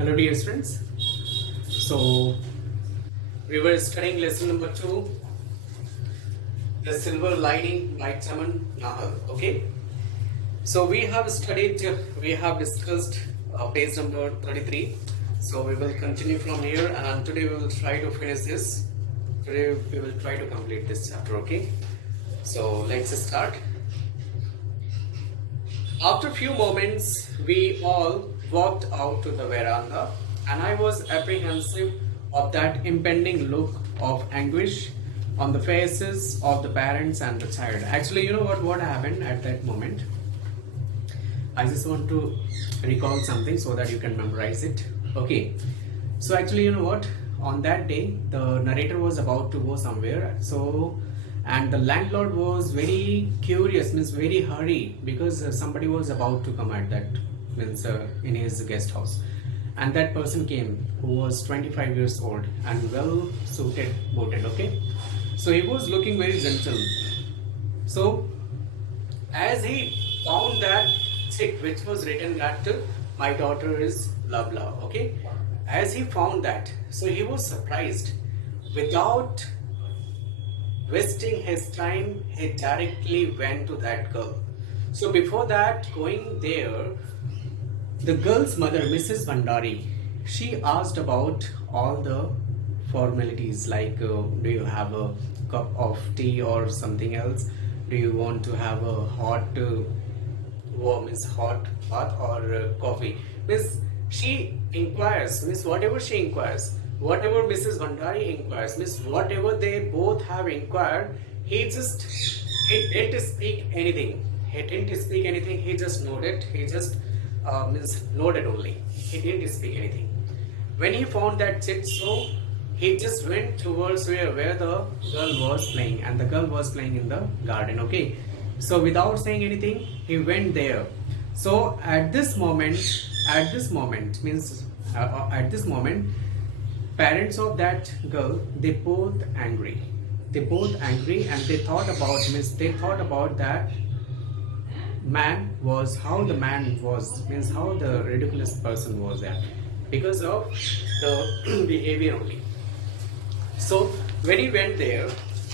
Hello dear friends. So we were studying lesson number 2, the silver lining by Chaman Nahal. Okay. So we have discussed page number 33. So we will continue from here, and today we will try to finish this. Today we will try to complete this chapter. Okay. So let's start. After a few moments, we all walked out to the veranda, and I was apprehensive of that impending look of anguish on the faces of the parents and the child. Actually, you know what happened at that moment? I just want to recall something so that you can memorize it. Okay. So actually, you know what? On that day, the narrator was about to go somewhere. And the landlord was very curious, means very hurry, because somebody was about to come at that, means in his guest house. And that person came who was 25 years old and well suited, booted. Okay. So he was looking very gentle. So as he found that check which was written that my daughter is blah blah, okay, as he found that, so he was surprised. Without wasting his time, he directly went to that girl. So before that, going there, the girl's mother, Mrs. Bandari, she asked about all the formalities, like do you have a cup of tea or something else? Do you want to have a hot hot bath or coffee? Miss, she inquires, Miss, whatever she inquires, whatever Mrs. Bandari inquires, Miss, whatever they both have inquired, he didn't speak anything. He didn't speak anything. He just nodded. He just nodded only. He didn't speak anything. When he found that chit, so he just went towards where the girl was playing, and the girl was playing in the garden. Okay. So without saying anything, he went there. So at this moment, parents of that girl, they both angry, and they thought about that how the man was, means how the ridiculous person was there, because of the behavior only. So when he went there,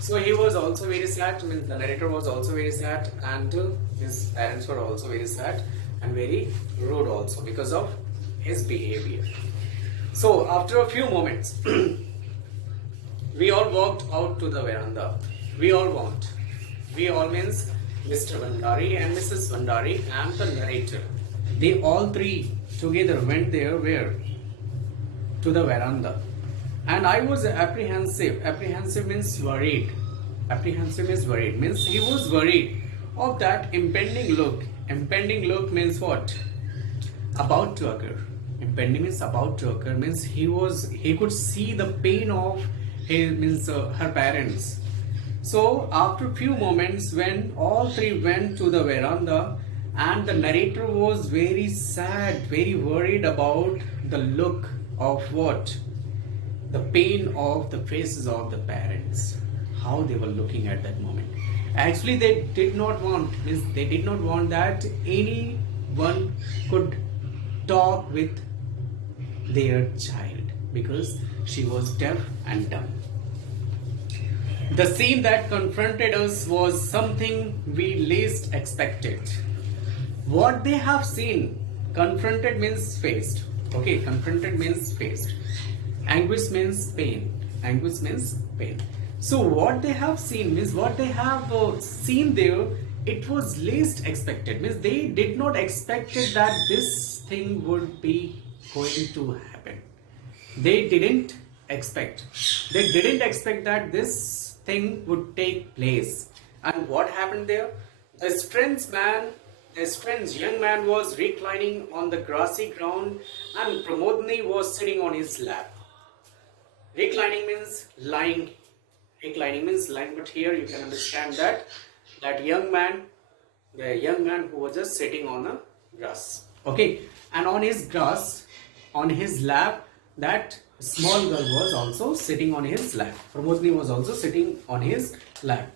so he was also very sad, means the narrator was also very sad, and his parents were also very sad and very rude also because of his behavior. So after a few moments, we all walked out to the veranda. We all means Mr. Bandari and Mrs. Bandari and the narrator. They all three together went there, where? To the veranda. And I was apprehensive. Apprehensive means worried. Apprehensive is worried. Means he was worried of that impending look. Impending look means what? About to occur. Impending means about to occur, means he could see the pain of her parents. So after few moments, when all three went to the veranda, and the narrator was very sad, very worried about the look of what? The pain of the faces of the parents, how they were looking at that moment. Actually, they did not want that anyone could talk with their child, because she was deaf and dumb. The scene that confronted us was something we least expected. What they have seen, confronted means faced. Okay, confronted means faced. Anguish means pain. Anguish means pain. So what they have seen means what they have seen there, it was least expected. Means they did not expect that this thing would be going to happen. They didn't expect that this thing would take place. And what happened there? The strange young man was reclining on the grassy ground, and Pramodni was sitting on his lap. Reclining means lying, but here you can understand that young man who was just sitting on the grass. Okay, and on his lap, that small girl was also sitting on his lap. Pramodni was also sitting on his lap,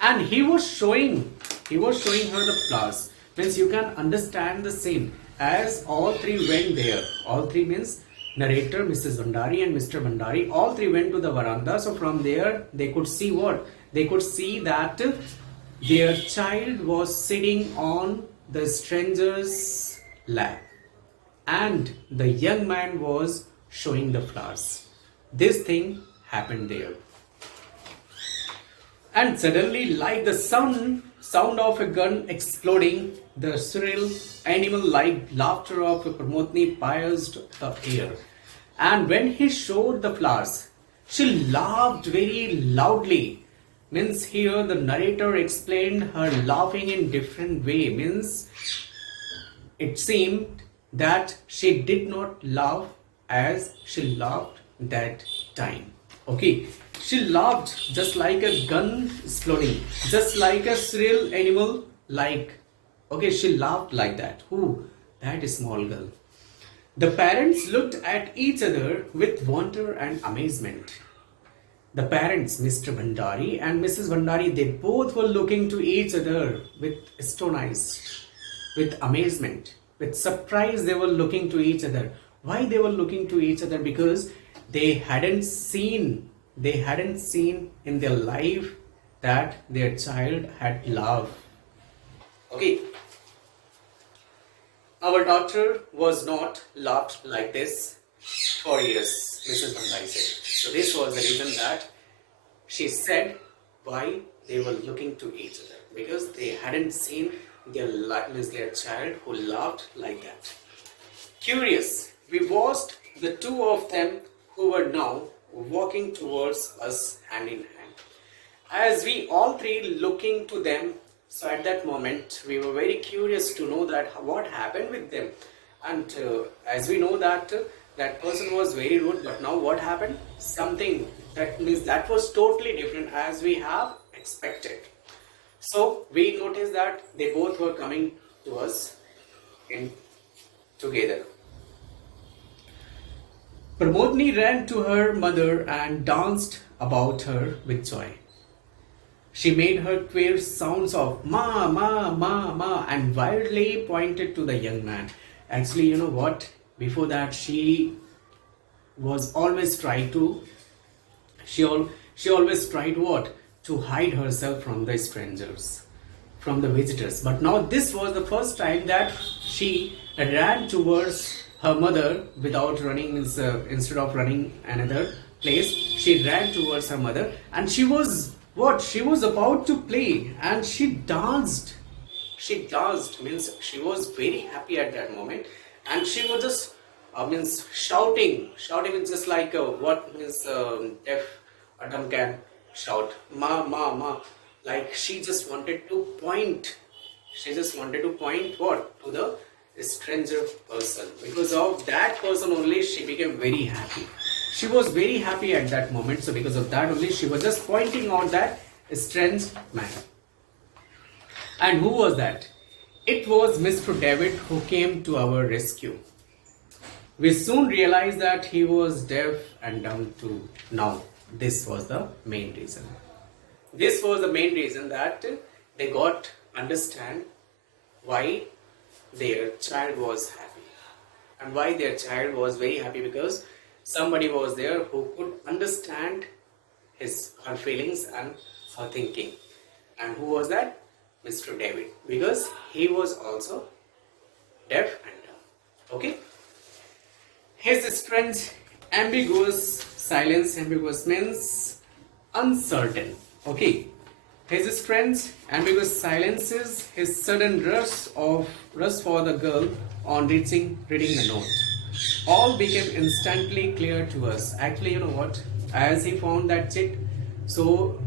and he was showing her the flowers. Means you can understand the scene. as all three went there, all three means narrator, Mrs. Bandari and Mr. Bandari, all three went to the veranda. So from there they could see what? They could see that their child was sitting on the stranger's lap and the young man was showing the flowers. This thing happened there. And suddenly, like the sound of a gun exploding, the shrill animal-like laughter of Pramodni pierced the air. And when he showed the flowers, she laughed very loudly. Means here the narrator explained her laughing in different way. Means it seemed that she did not laugh as she laughed that time. Okay, she laughed just like a gun exploding, just like a shrill animal, like, okay, she laughed like that. Who? That small girl. The parents looked at each other with wonder and amazement. The parents, Mr. Bandari and Mrs. Bandari, they both were looking to each other with stone eyes, with amazement, with surprise. They were looking to each other. Why they were looking to each other? Because they hadn't seen in their life that their child had love. Okay, our daughter was not loved like this for years, Mrs. Bandai said. So this was the reason that she said why they were looking to each other, because they hadn't seen their child who loved like that. Curious, we watched the two of them who were now walking towards us hand in hand. As we all three looking to them, so at that moment we were very curious to know that what happened with them. And as we know that that person was very rude, but now what happened? Something that means that was totally different as we have expected. So we noticed that they both were coming to us in together. Pramodni ran to her mother and danced about her with joy. She made her queer sounds of ma, ma, ma, ma and wildly pointed to the young man. Actually, you know what? Before that, she was always trying to, she always tried what? To hide herself from the strangers, from the visitors. But now this was the first time that she ran towards her mother without running, instead of running another place, she ran towards her mother and she was what? She was about to play and she danced. She danced, means she was very happy at that moment and she was just means shouting. Shouting means just like what means deaf or dumb can shout. Ma, ma, ma. Like she just wanted to point. She just wanted to point what? To the stranger person. Because of that person only she became very happy. She was very happy at that moment. So because of that only she was just pointing out that strange man. And who was that? It was Mr. David who came to our rescue. We soon realized that he was deaf and dumb too. Now this was the main reason. This was the main reason that they got understand why their child was happy and why their child was very happy, because somebody was there who could understand her feelings and her thinking. And who was that? Mr. David, because he was also deaf and dumb. Okay, his strange ambiguous silence, ambiguous means uncertain. Okay, his strange ambiguous silences, his sudden rush for the girl on reading the note, all became instantly clear to us. Actually, you know what? As he found that chit, so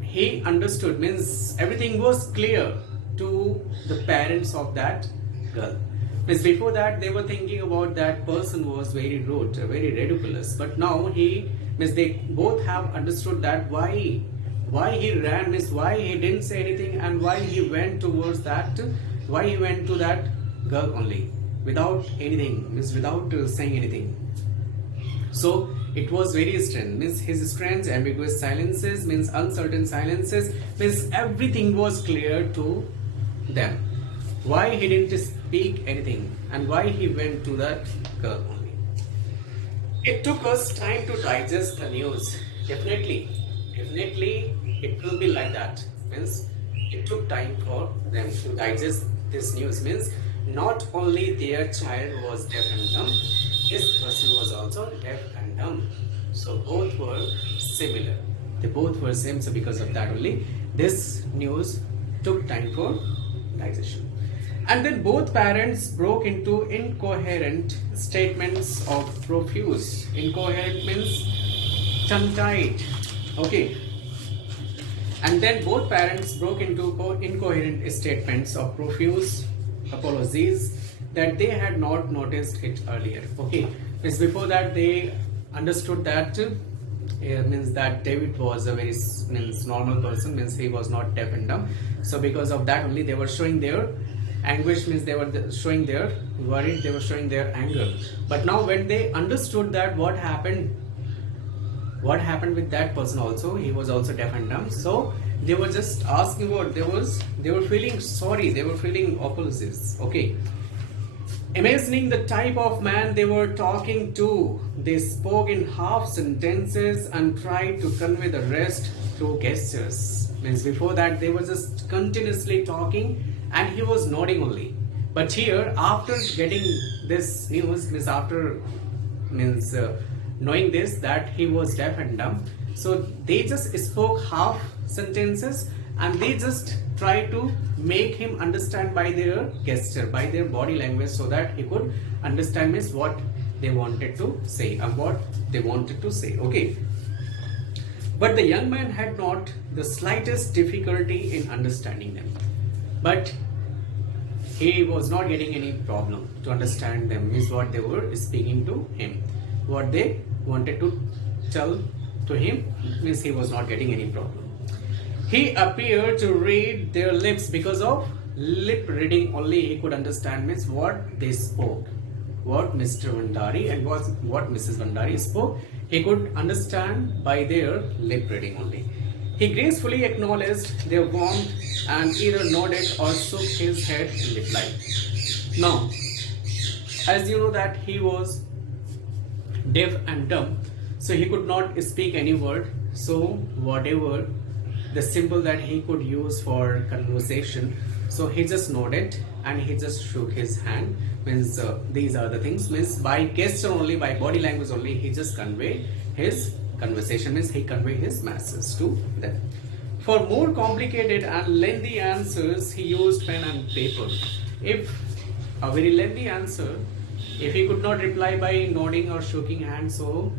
he understood, means everything was clear to the parents of that girl. Means before that they were thinking about that person was very rude, very ridiculous. But now they both have understood that why he ran, means why he didn't say anything and why he went towards that, why he went to that girl only without anything, means without saying anything. So it was very strange, means his strange ambiguous silences, means uncertain silences, means everything was clear to them. why he didn't speak anything and why he went to that girl only. It took us time to digest the news. Definitely, it will be like that. Means it took time for them to digest this news. Means not only their child was deaf and dumb, this person was also deaf and dumb. So both were similar. They both were same. So because of that only, this news took time for digestion. And then both parents broke into incoherent statements of profuse. Incoherent means tongue-tied. Okay. And then both parents broke into incoherent statements of profuse apologies that they had not noticed it earlier. Okay. Means before that they understood that means that David was a very normal person, means he was not deaf and dumb. So because of that only they were showing their anguish, means they were showing their worry, they were showing their anger. But now when they understood that what happened with that person also, he was also deaf and dumb, so they were just asking what they were feeling sorry, they were feeling apologies. Okay. Imagining the type of man they were talking to, they spoke in half sentences and tried to convey the rest through gestures. Means before that they were just continuously talking and he was nodding only. But here, after getting this news, knowing this that he was deaf and dumb, so they just spoke half sentences and they just try to make him understand by their gesture, by their body language, so that he could understand means what they wanted to say and what they wanted to say. Okay. But the young man had not the slightest difficulty in understanding them. But he was not getting any problem to understand them, means what they were speaking to him, what they wanted to tell to him, means he was not getting any problem. He appeared to read their lips. Because of lip reading only he could understand means what they spoke, what Mr. Vandari and what Mrs. Vandari spoke, he could understand by their lip reading only. He gracefully acknowledged their warmth and either nodded or shook his head in reply. Now, as you know that he was deaf and dumb, so he could not speak any word. So whatever the symbol that he could use for conversation, so he just nodded and he just shook his hand. Means these are the things, means by gesture only, by body language only, he just conveyed his conversation, means he conveyed his message to them. For more complicated and lengthy answers, he used pen and paper. If a very lengthy answer, if he could not reply by nodding or shaking hand, so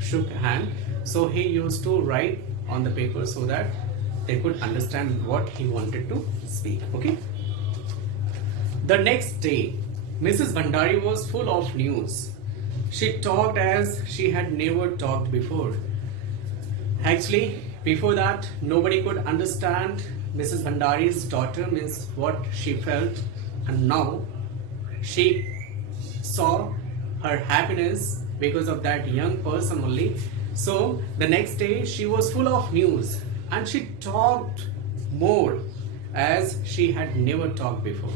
shook hand, so he used to write on the paper so that they could understand what he wanted to speak. Okay. The next day, Mrs. Bandari was full of news. She talked as she had never talked before. Actually, before that, nobody could understand Mrs. Bandari's daughter, means what she felt, and now she saw her happiness because of that young person only. So the next day she was full of news and she talked more as she had never talked before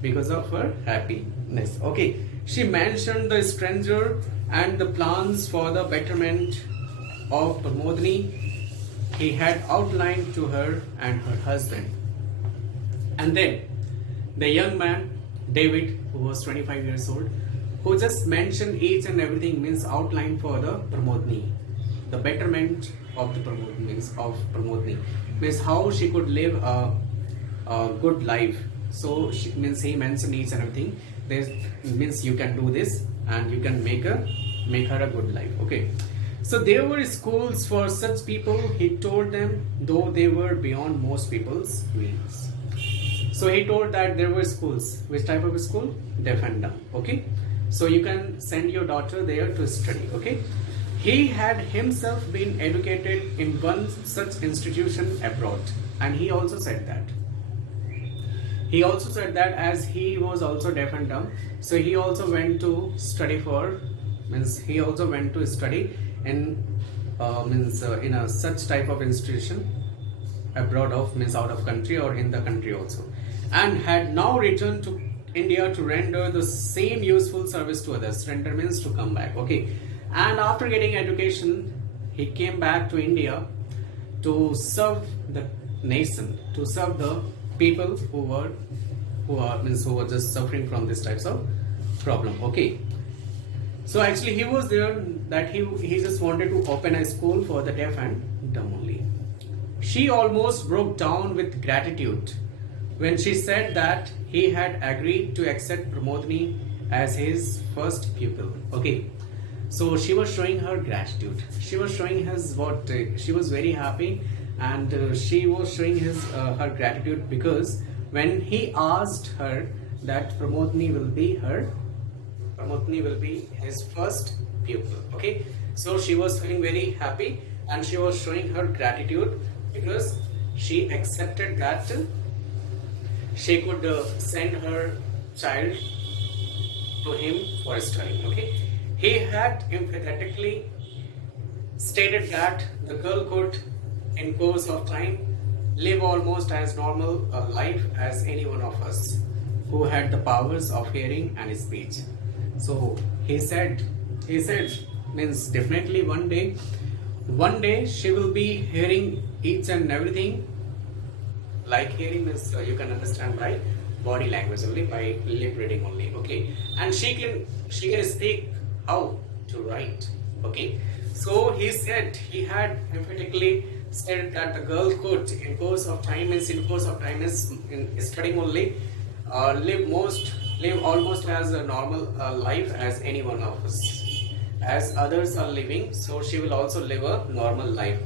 because of her happiness. Okay, she mentioned the stranger and the plans for the betterment of Pramodini he had outlined to her and her husband. And then the young man David, who was 25 years old, who just mentioned each and everything, means outline for the Pramodini, the betterment of the Pramodini, means how she could live a good life. So she, means he mentioned each and everything. This means you can do this and you can make her a good life. Okay. So there were schools for such people, he told them, though they were beyond most people's dreams. So he told that there were schools. Which type of school? Deaf and dumb. Okay. So you can send your daughter there to study. Okay. He had himself been educated in one such institution abroad, and he also said that. He also said that as he was also deaf and dumb, so he also went to study he also went to study in in a such type of institution abroad of, means out of country or in the country also. and had now returned to India to render the same useful service to others. Render means to come back. Okay, and after getting education, he came back to India to serve the nation, to serve the people who were just suffering from these types of problem. Okay, so actually he was there that he just wanted to open a school for the deaf and dumb only. She almost broke down with gratitude when she said that he had agreed to accept Pramodini as his first pupil. Okay, so she was showing her gratitude. She was showing his what she was very happy, and she was showing his her gratitude because when he asked her that Pramodini will be his first pupil. Okay, so she was feeling very happy and she was showing her gratitude because she accepted that she could send her child to him for studying. Okay, he had emphatically stated that the girl could, in course of time, live almost as normal a life as any one of us who had the powers of hearing and speech. So he said means definitely one day she will be hearing each and everything. Like hearing means you can understand by body language only, by lip reading only. Okay, and she can speak how to write. Okay, so he said, he had emphatically said that the girl could, in course of time is in studying only, live almost as a normal life as any one of us, as others are living. So she will also live a normal life.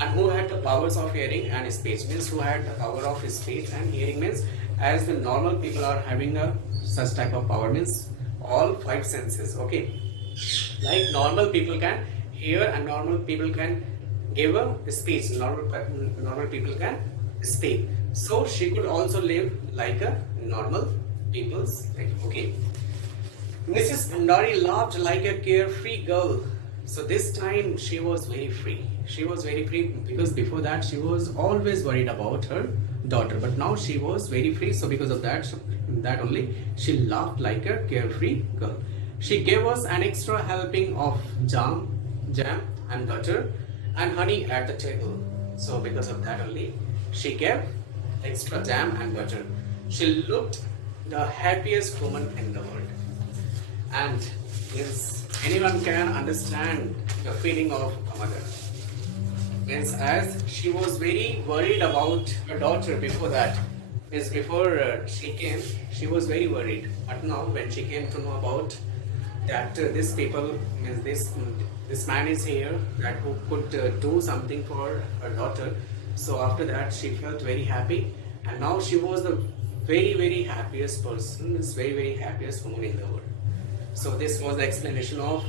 And who had the powers of hearing and speech means who had the power of speech and hearing means as the normal people are having a such type of power means all five senses. Okay, like normal people can hear and normal people can give a speech, normal people can speak. So she could also live like a normal people's life. Okay, Mrs. Bhandari laughed like a carefree girl. So this time she was very free. She was very free because before that she was always worried about her daughter, but now she was very free. So because of that only she laughed like a carefree girl. She gave us an extra helping of jam and butter and honey at the table. So because of that only she gave extra jam and butter. She looked the happiest woman in the world. And yes, anyone can understand the feeling of a mother. Means as she was very worried about her daughter before that. Means before she came, she was very worried. But now when she came to know about that this people means this man is here that who could do something for her daughter. So after that she felt very happy, and now she was the very happiest person, this very happiest woman in the world. So this was the explanation of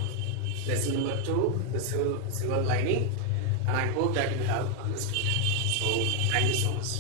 lesson number 2, the silver lining, and I hope that you have understood. So thank you so much.